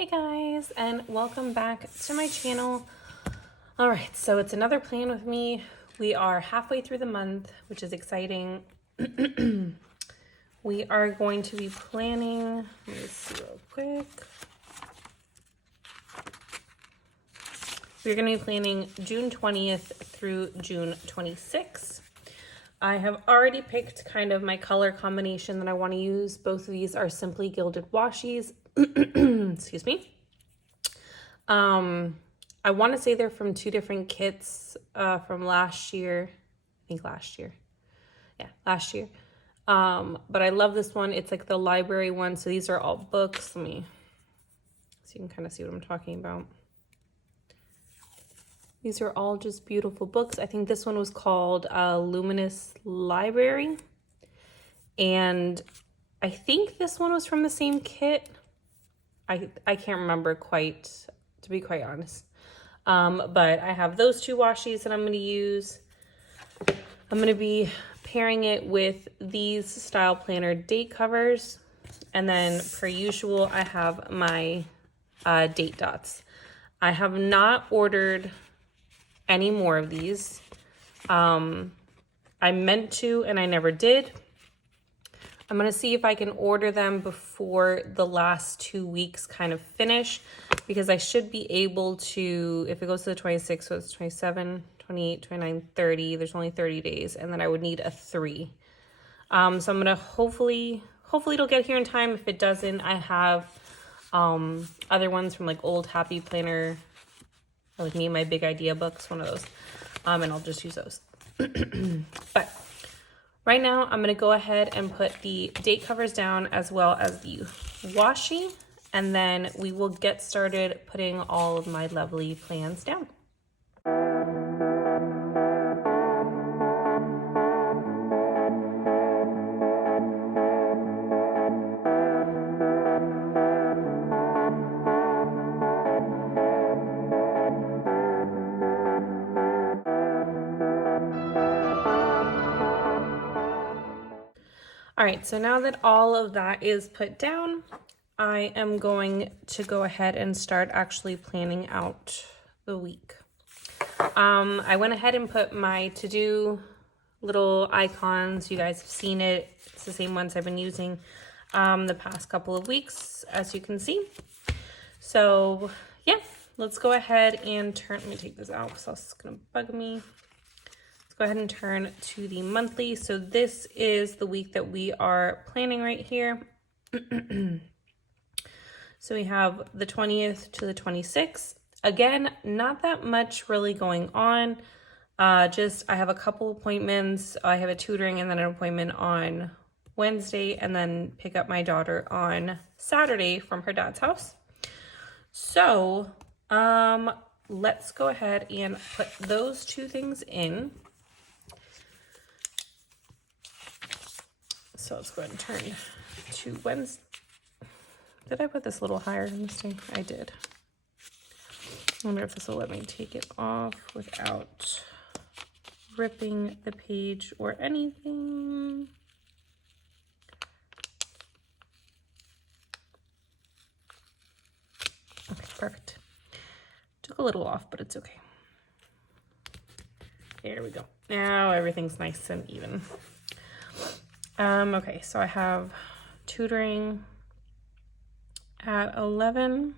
Hey guys, and welcome back to my channel. All right, so it's another plan with me. We are halfway through the month, which is exciting. We are going to be planning, let me see real quick. We're going to be planning June 20th through June 26th. I have already picked kind of my color combination that I want to use. Both of these are Simply Gilded washies. Excuse me. I want to say they're from two different kits from last year. I think last year. Yeah, last year. But I love this one. It's like the library one. So these are all books. Let me, so you can kind of see what I'm talking about. These are all just beautiful books. I think this one was called Luminous Library. And I think this one was from the same kit. I can't remember quite, to be quite honest. But I have those two washies that I'm going to use. I'm going to be pairing it with these Style Planner date covers. And then, per usual, I have my date dots. I have not ordered any more of these. I meant to, and I never did. I'm going to see if I can order them before the last 2 weeks kind of finish, because I should be able to, if it goes to the 26th, so it's 27, 28, 29, 30, there's only 30 days, and then I would need a 3. So I'm going to hopefully it'll get here in time. If it doesn't, I have other ones from like Old Happy Planner, like Me and My Big Idea books, one of those, and I'll just use those. But right now, I'm going to go ahead and put the date covers down as well as the washi, and then we will get started putting all of my lovely plans down. All right, so now that all of that is put down, I am going to go ahead and start actually planning out the week. I went ahead and put my to-do little icons. You guys have seen it. It's the same ones I've been using the past couple of weeks, as you can see. So yeah, let's go ahead and turn, let me take this out because it's gonna bug me. Go ahead and turn to the monthly. So this is the week that we are planning right here. So we have the 20th to the 26th. Again, not that much really going on. Just I have a couple appointments. I have a tutoring and then an appointment on Wednesday, and then pick up my daughter on Saturday from her dad's house. So let's go ahead and put those two things in. So let's go ahead and turn to Wednesday. Did I put this a little higher in this thing? I did. I wonder if this will let me take it off without ripping the page or anything. Okay, perfect. Took a little off, but it's okay. There we go. Now everything's nice and even. Okay, so I have tutoring at 11.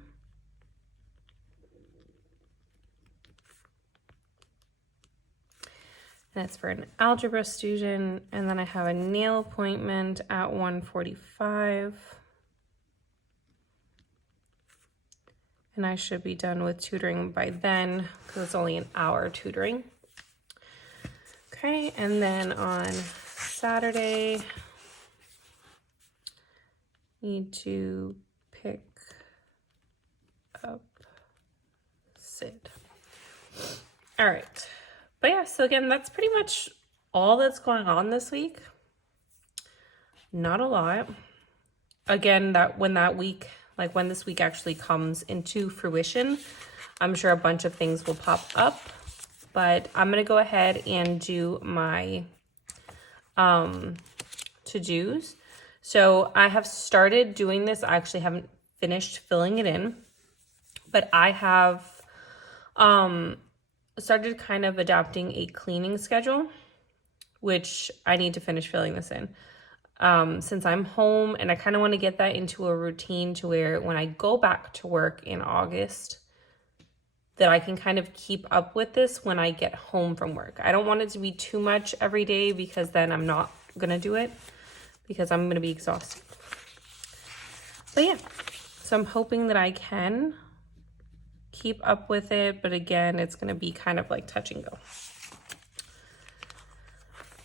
And it's for an algebra student. And then I have a nail appointment at 1:45. And I should be done with tutoring by then because it's only an hour tutoring. Okay, and then on Saturday, need to pick up Sid. All right. But yeah, so again, that's pretty much all that's going on this week. Not a lot. Again, that when this week actually comes into fruition, I'm sure a bunch of things will pop up. But I'm going to go ahead and do my to-dos. So I have started doing this. I actually haven't finished filling it in. But I have started kind of adapting a cleaning schedule, which I need to finish filling this in. Since I'm home, and I kind of want to get that into a routine to where when I go back to work in August, that I can kind of keep up with this when I get home from work. I don't want it to be too much every day, because then I'm not going to do it, because I'm going to be exhausted. But yeah, so I'm hoping that I can keep up with it, but again, it's going to be kind of like touch and go.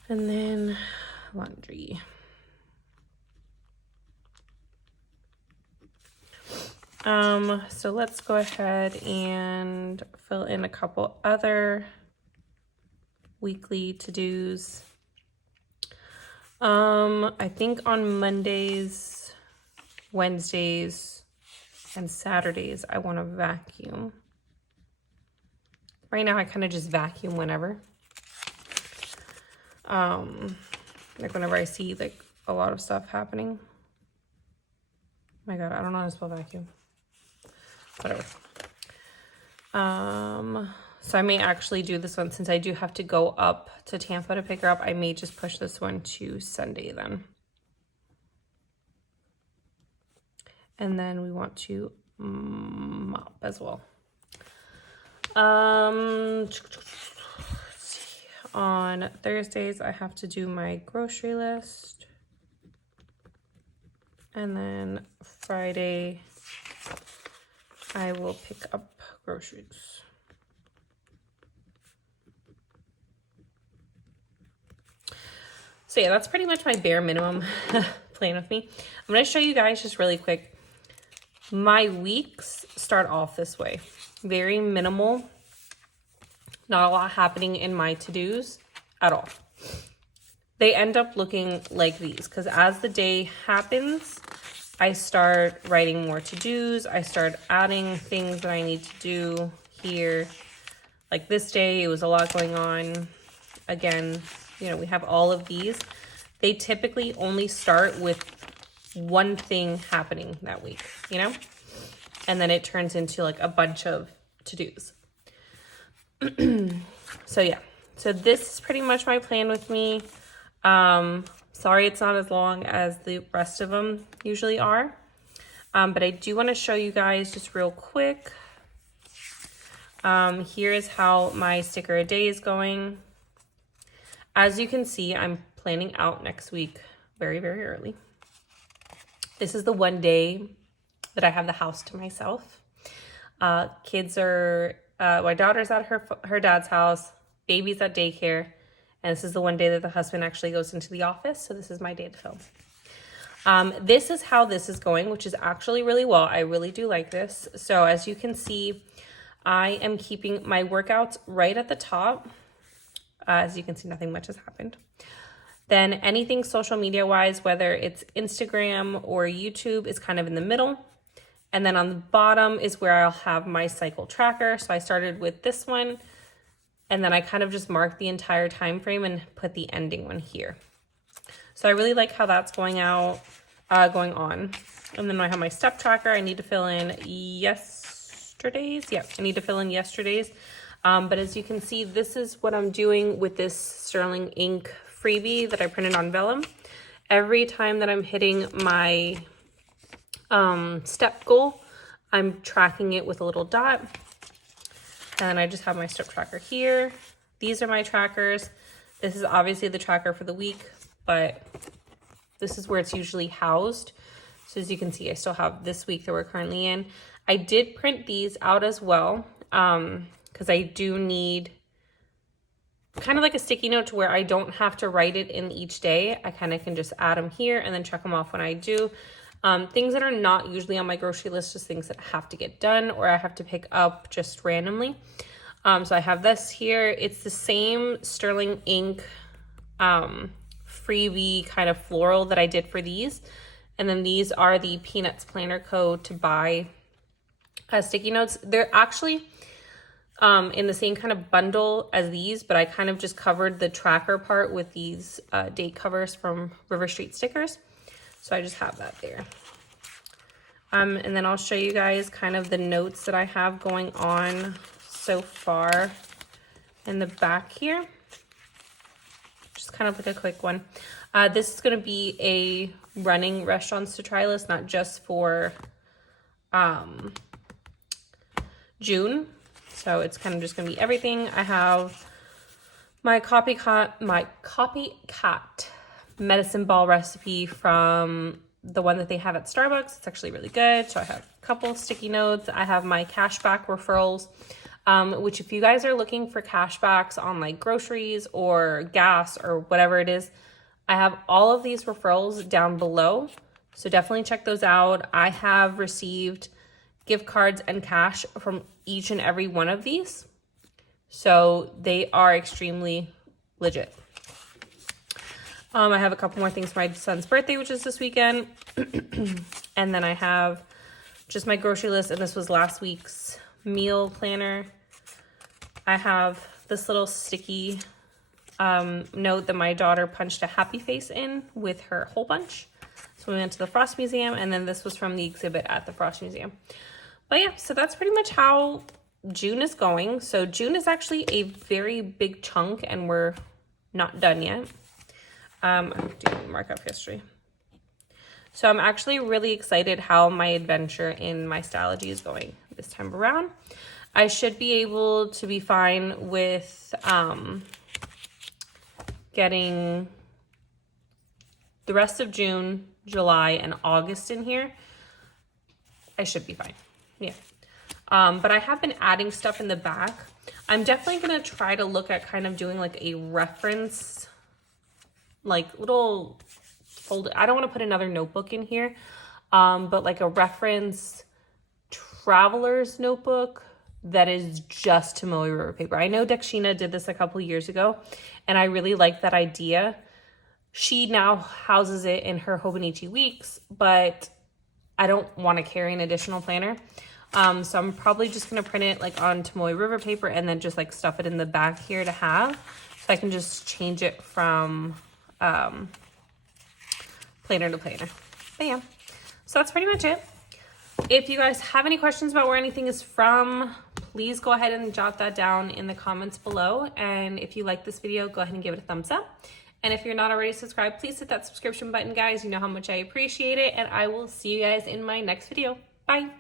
And then laundry. So let's go ahead and fill in a couple other weekly to-dos. I think on Mondays, Wednesdays, and Saturdays, I want to vacuum. Right now, I kind of just vacuum whenever. Like whenever I see like a lot of stuff happening. Oh my God, I don't know how to spell vacuum. Whatever. So I may actually do this one, since I do have to go up to Tampa to pick her up. I may just push this one to Sunday then. And then we want to mop as well. On Thursdays, I have to do my grocery list. And then Friday, I will pick up groceries. So yeah, that's pretty much my bare minimum plan with me. I'm going to show you guys just really quick. My weeks start off this way. Very minimal. Not a lot happening in my to-dos at all. They end up looking like these, because as the day happens, I start writing more to-dos. I start adding things that I need to do here. Like this day, it was a lot going on. Again, you know, we have all of these. They typically only start with one thing happening that week, you know? And then it turns into like a bunch of to-dos. So yeah, so this is pretty much my plan with me. Sorry it's not as long as the rest of them usually are. But I do want to show you guys just real quick. Here is how my sticker a day is going. As you can see, I'm planning out next week very, very early. This is the one day that I have the house to myself. Kids are, my daughter's at her dad's house, baby's at daycare, and this is the one day that the husband actually goes into the office, so this is my day to film. This is how this is going, which is actually really well. I really do like this. So as you can see, I am keeping my workouts right at the top. As you can see, nothing much has happened. Then anything social media wise, whether it's Instagram or YouTube, is kind of in the middle. And then on the bottom is where I'll have my cycle tracker. So I started with this one, and then I kind of just marked the entire time frame and put the ending one here. So I really like how that's going on. And then I have my step tracker. I need to fill in yesterday's. Yeah, I need to fill in yesterday's. But as you can see, this is what I'm doing with this sterling ink freebie that I printed on vellum. Every time that I'm hitting my step goal, I'm tracking it with a little dot. And I just have my step tracker here. These are my trackers. This is obviously the tracker for the week, but this is where it's usually housed. So as you can see, I still have this week that we're currently in. I did print these out as well, because I do need kind of like a sticky note to where I don't have to write it in each day. I kind of can just add them here and then check them off when I do. Things that are not usually on my grocery list, just things that have to get done or I have to pick up just randomly. So I have this here. It's the same sterling ink freebie kind of floral that I did for these. And then these are the Peanuts planner code to buy sticky notes. They're actually in the same kind of bundle as these, but I kind of just covered the tracker part with these date covers from River Street Stickers. So I just have that there. And then I'll show you guys kind of the notes that I have going on so far in the back here. Just kind of like a quick one. This is going to be a running restaurants to try list, not just for June. So it's kind of just going to be everything. I have my copycat medicine ball recipe from the one that they have at Starbucks. It's actually really good. So I have a couple of sticky notes. I have my cashback referrals, which if you guys are looking for cashbacks on like groceries or gas or whatever it is, I have all of these referrals down below. So definitely check those out. I have received gift cards and cash from each and every one of these. So they are extremely legit. I have a couple more things for my son's birthday, which is this weekend. And then I have just my grocery list, and this was last week's meal planner. I have this little sticky note that my daughter punched a happy face in with her hole punch. So we went to the Frost Museum, and then this was from the exhibit at the Frost Museum. But yeah, so that's pretty much how June is going. So June is actually a very big chunk, and we're not done yet. I'm doing markup history. So I'm actually really excited how my adventure in my Stalogy is going this time around. I should be able to be fine with getting the rest of June, July, and August in here. I should be fine. Yeah. But I have been adding stuff in the back. I'm definitely going to try to look at kind of doing like a reference, like little folder. I don't want to put another notebook in here, but like a reference traveler's notebook that is just Tomoe River paper. I know Dakshina did this a couple years ago, and I really like that idea. She now houses it in her Hobonichi Weeks, but I don't want to carry an additional planner. So I'm probably just going to print it like on Tomoe River paper and then just like stuff it in the back here to have. So I can just change it from planner to planner. But yeah, so that's pretty much it. If you guys have any questions about where anything is from, please go ahead and jot that down in the comments below. And if you like this video, go ahead and give it a thumbs up. And if you're not already subscribed, please hit that subscription button, guys. You know how much I appreciate it. And I will see you guys in my next video. Bye.